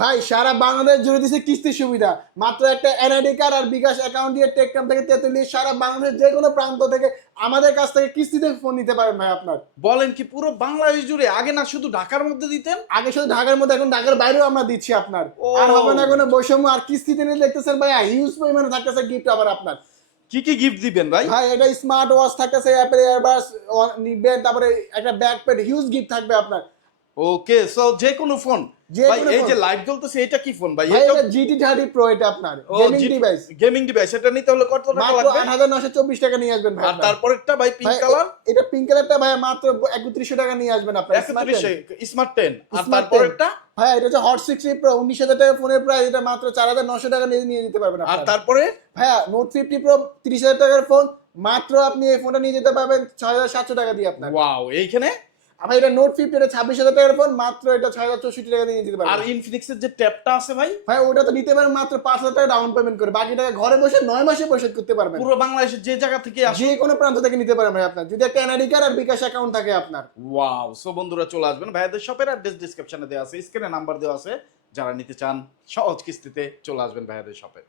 ভাই সারা বাংলাদেশ জুড়ে দিচ্ছে কিস্তি সুবিধা। মাত্র একটা এনআইডি কার্ড আর বিকাশ অ্যাকাউন্ট দিয়ে টেকটাম থেকে তেতুলিশ সারা বাংলাদেশ যে কোনো প্রান্ত থেকে আমাদের কাছ থেকে কিস্তিতে ফোন নিতে পারেন ভাই আপনার। বলেন কি পুরো বাংলাদেশ জুড়ে? আগে না শুধু ঢাকার মধ্যে দিতেন? আগে শুধু ঢাকার মধ্যে এখন ঢাকার বাইরেও আমরা দিচ্ছি আপনার। আর হবে না কোনো বৈষম্য আর কিস্তিতে নিয়ে দেখতেছেন ভাই হিউজ পরিমাণে থাকতেছে গিফট আবার আপনার। কি কি গিফট দিবেন ভাই? ভাই এটা স্মার্ট ওয়াচ থাকতেছে অ্যাপেল এয়ারবাস নিবেন তারপরে একটা ব্যাগ প্যাড হিউজ গিফট থাকবে আপনার। ওকে সো যে কোনো ফোন যে ভাই এই যে লাইভ চলতেছে এটা কি ফোন ভাই ভাই এটা জিটি থার্টি প্রো এটা আপনার। গেমিং ডিভাইস গেমিং ডিভাইস এটা নিতে হলে কত টাকা লাগবে? আট হাজার নশো চব্বিশ টাকা নিয়ে আসবেন ভাই আর আপনার। তারপরেরটা ভাই পিঙ্ক কালার এটা পিঙ্ক কালারটা ভাই মাত্র একত্রিশশো টাকা নিয়ে আসবেন আপনার। Smart একত্রিশে ten। স্মার্ট টেন আর Smart তারপরেরটা? ভাই এটা হচ্ছে হট সিক্সটি প্রো উনিশ হাজার টাকা ফোনের প্রাইস এটা মাত্র চার হাজার নশো টাকা নিয়ে নিয়ে যেতে পারবেন আর তারপরে? ভাইয়া নোট ফিফটি প্রো তিরিশ হাজার টাকার ফোন মাত্র আপনি এই ফোনটা নিয়ে যেতে পারবেন ছয় হাজার সাতশো টাকা দিয়ে আপনার ওয়াও এইখানে? আমার এটা নোট ফিফটি এটা ছাব্বিশ হাজার টাকার ফোন মাত্র এটা ছয় হাজার চৌষট্টি টাকা দিয়ে নিয়ে যেতে আর পারবেন ইনফিনিক্সের যে ট্যাবটা আছে ভাই? ভাই ওটা তো নিতে পারেন মাত্র পাঁচ হাজার টাকা ডাউন পেমেন্ট করে। বাকি টাকা ঘরে বসে নয় মাসে পরিশোধ করতে পারবেন। পুরো বাংলাদেশের যে জায়গা থেকে যে কোনো প্রান্ত থেকে নিতে পারেন ভাই আপনার। যদি একটা এনআইডি কার্ড আর বিকাশ অ্যাকাউন্ট থাকে আপনার। ওয়াও সো বন্ধুরা চলে আসবেন। ভাইয়াদের শপের অ্যাড্রেস ডিসক্রিপশনে দেওয়া আছে স্ক্রিনে নাম্বার দেওয়া আছে। যারা নিতে চান সহজ কিস্তিতে চলে আসবেন ভাইয়াদের শপে